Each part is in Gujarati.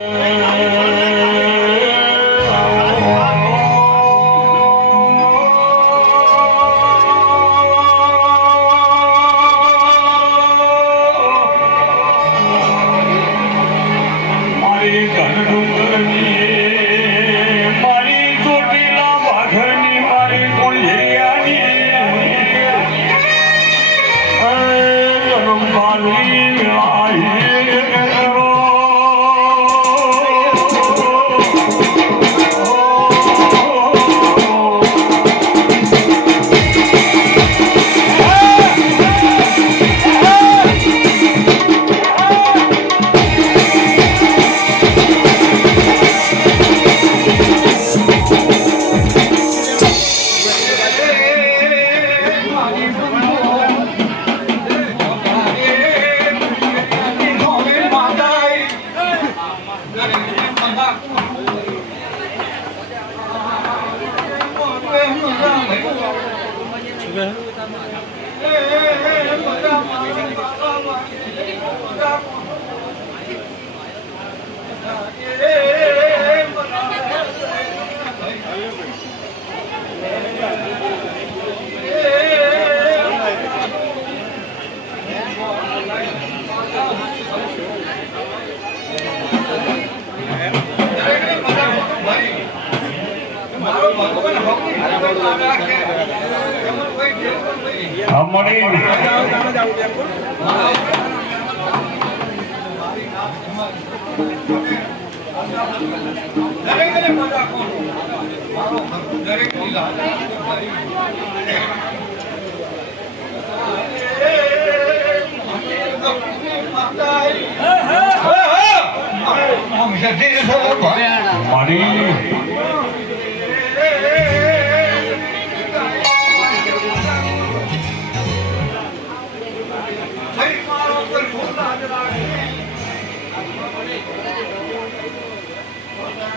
મારી Yeah. મળી દરેકને મજા આપું છું ભાઈ મારું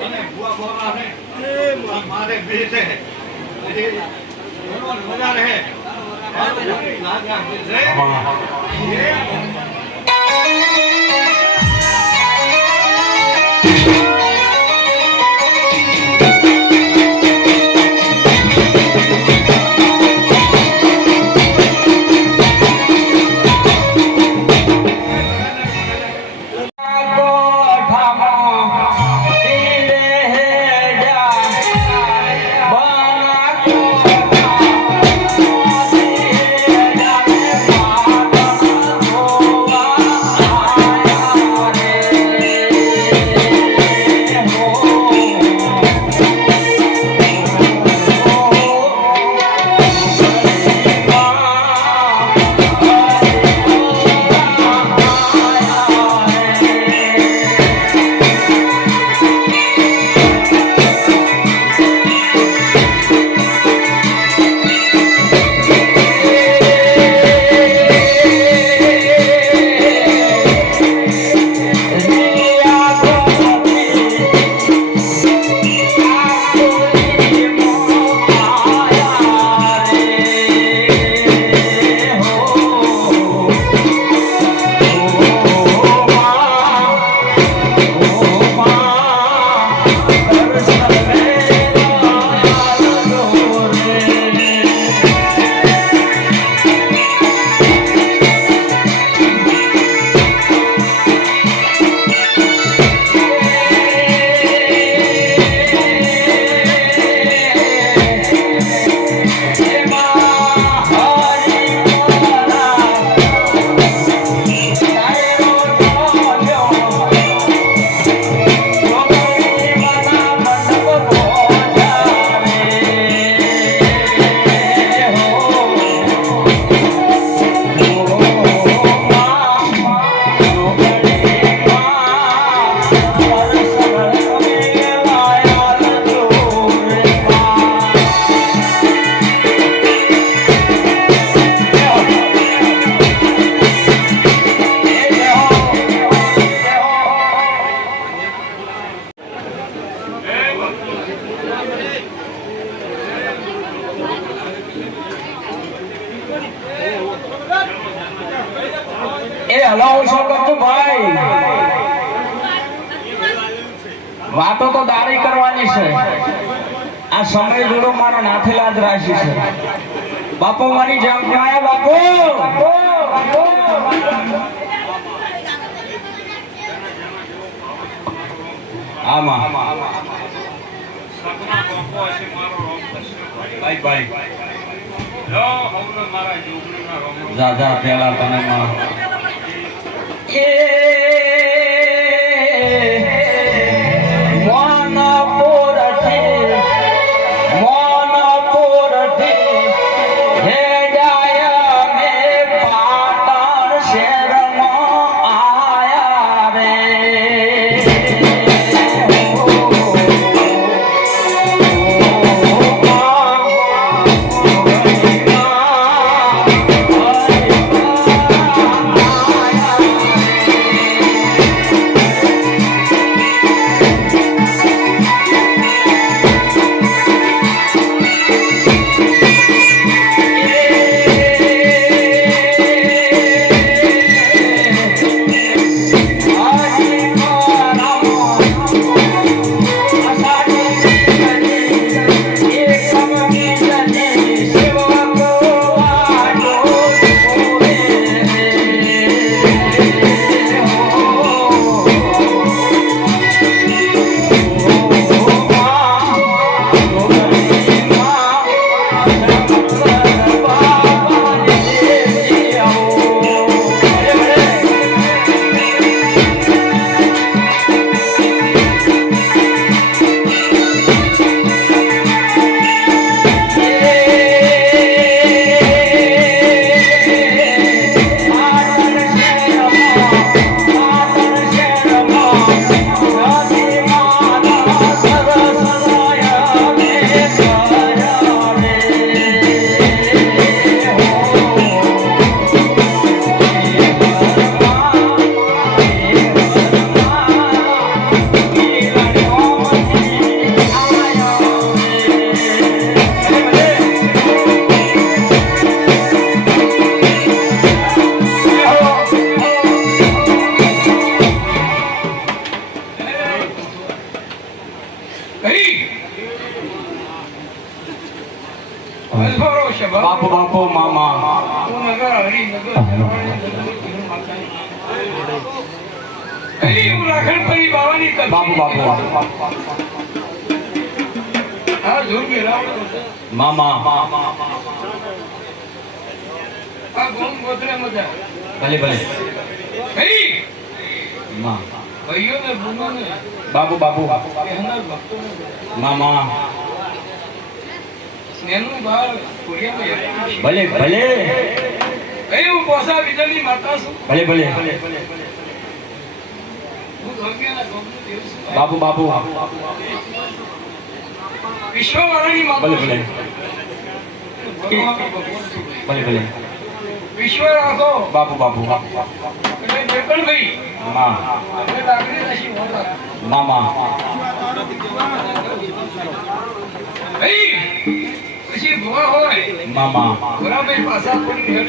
અને ભૂવા ભોળા ને મારે બે છે એટલે ભગવાન મજા દારી કરવાની છે. આ સમય જોડો મારો નાથેલા જ રાશિ છે. બાપો, મારી જામ ક્યાં બાપો? આમાં. મારો ભાઈ મારા પેલા તને માં એ બાપુ બાપો મામા. બાપુ બાપુ. મામા. ભલે ભલે. બાપુ બાપુ. મામા. ભલે ભલે. ભલે ભલે બાપુ બાપુ. વિશ્વવાળાની ભલે ભલે. ભલે ભલે. વિશ્વ રાખો. બાપુ બાપુ. ભાઈ મા. મામા. ભાઈ પછી ભૂવા હોય. મામા. બરાબર પાછા પડી હેડ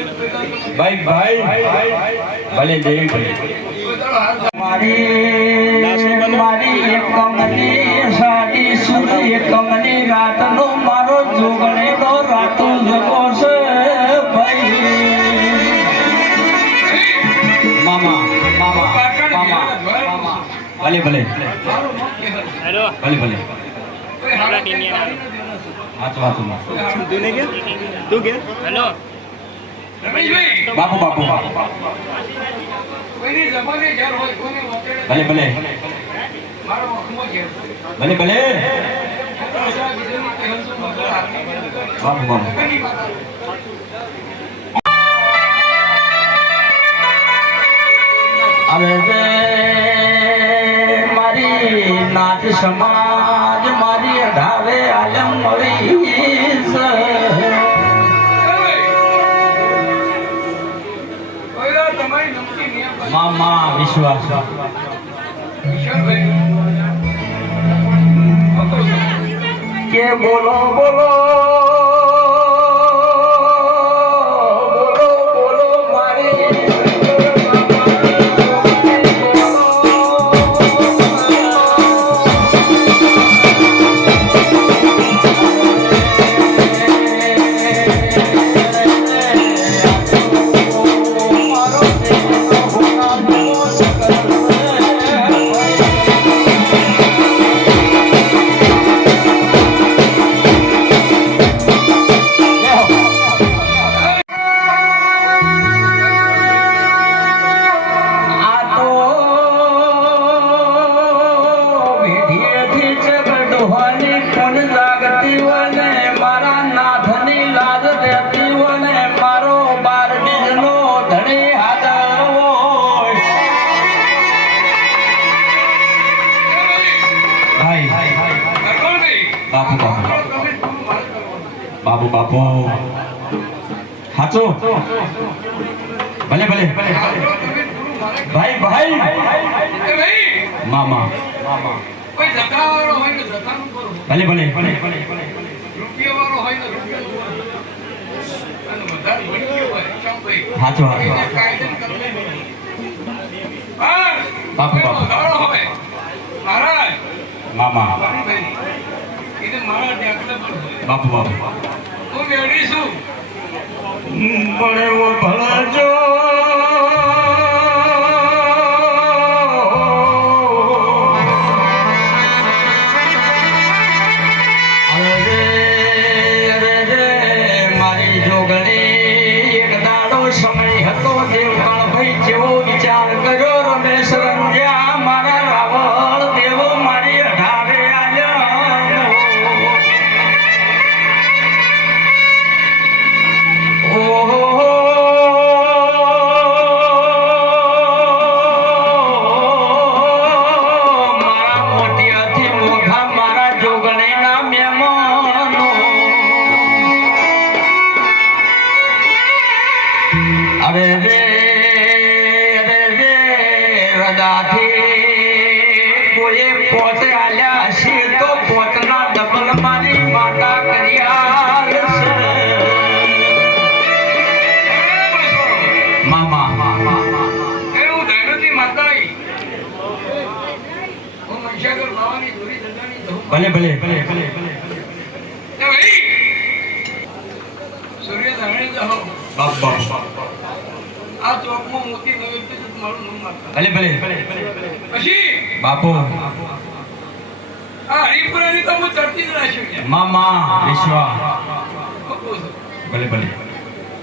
ભાઈ ભાઈ. ભલે જય ભલે. મારી મારી એકમની સાડી સુધી એકમની રાતનો મારો જોગણેનો રાતો જગો છે ભાઈ. મામા મામા મામા મામા. ભલે ભલે. ભલે ભલે. નથી હેલો. બાપુ બાપુ ભલે ભલે. ભલે ભલે. બાપુ બાપુ. રે મારી નાચ સમાજ વિશ્વાસ. કે બોલો બોલો હાચો હાચો એને કાયદેન કરવું ભલે હા, બાપુ, બાપુ. મામા. બાપુ બાપુ હું મેળવી છું. ભલે ભલે પછી? બાપુ. આ હરિપુરાની તો હું ચડતી જ રાખ્યું છે. મામા વિશ્વા. ભલે ભલે.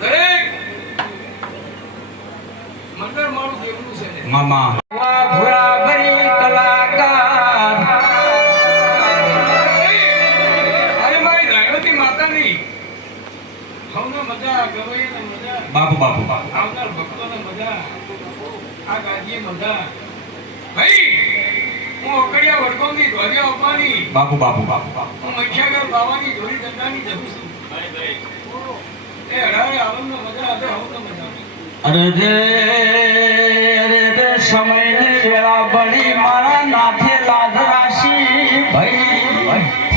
દરેક મંદિર મારું દેવનું છે મામા. ભોળા ભરી કલાકાર. અરે મારી ધૈર્યથી માતાની. મજા ગવાઈને મજા બાપુ બાપુ બાપુ આવનાર ભક્તોને મજા આ ગાદીએ મજા ભાઈ હું ઓકડિયા વડગામની ધ્વજા આપવાની બાપુ બાપુ બાપુ બાપુ. હું મહીસાગર બાવાની ધોરી દંડાની જવું છું. એ અઢારે આનંદનો મજા આવે મજા આવે. અરે રે અરે રે સમયની વેળા બળી મારા નાથે લાજ રાશી ભાઈ. અરે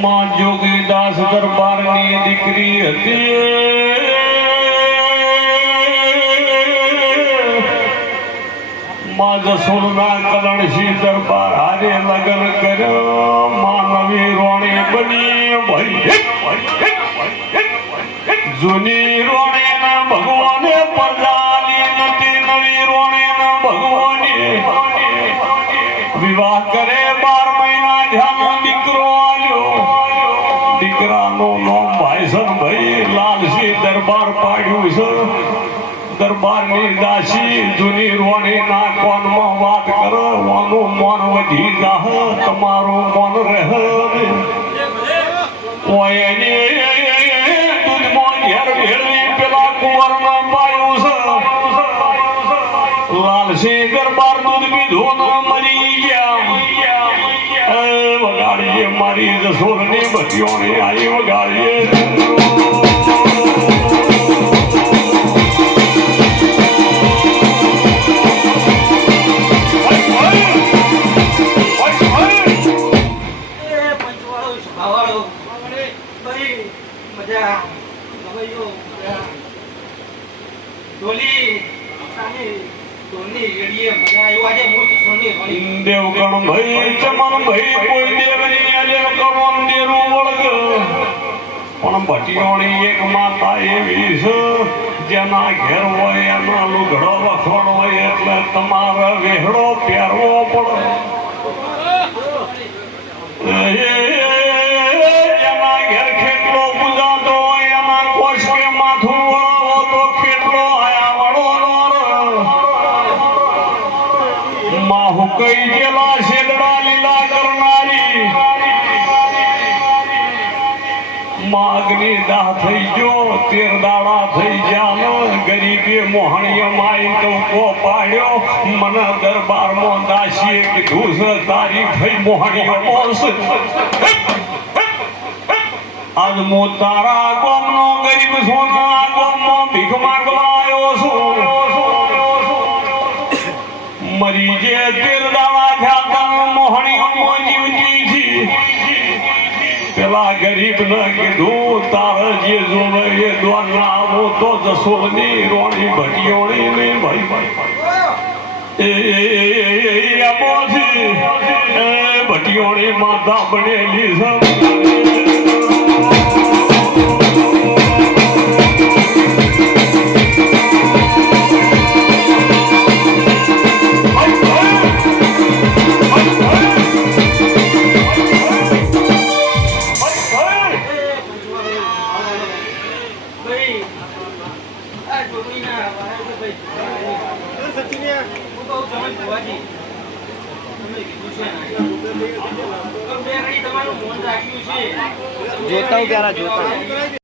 માં જોગીદાસ દરબારની દીકરી હતી માં જસોરના કલણસી દરબાર હારે લગ્ન કર્યો માં નવી રોણી બની ભાઈ જૂની રોણી ના ભગવાને જૂની રોણી ના કોનમાં વાત કર વાનું મન વધી જાહ, તમારું મન રહે. ઓય એની દૂધમાં ઘેર ભેળવી પેલા કુંવરના પાયું છે. લાલસિંહ દરબાર દૂધ પીધું ને મરી ગયા. વગાડીએ મારી જસોરની બત્તીઓની આવી વગાડીએ. દેવગણ ભાઈ, ચમન ભાઈ, કોઈ દેવની આજે કરવન દેરું વળગ. પણ ભટીઓની એક માતા એવી છે જેના ઘેર હોય એના લુગડો વખોડ હોય એટલે તમારે વેહડો પહેરવો પડે. તેર દાડા થઈ ગયા ગરીબે મોહણીય માઈ તો કો પાડ્યો. મને દરબારમાં દાસીએ કીધું છે, તારી થઈ મોહણીય મોસ આજ મો તારા ગામનો ગરીબ સોના ગામમાં ભીખ માંગવા છું. મરી જે તીરદાવા ખ્યાતા મોહણી જીવજી છી પેલા ગરીબ ને કીધું તારે જે જોવે એ દ્વાર ના આવો તો જસોની રોણી ભટીઓણી ને ભાઈ ભાઈ એ ભટીઓણી માતા બનેલી છે જોતા હું ક્યારે જોતા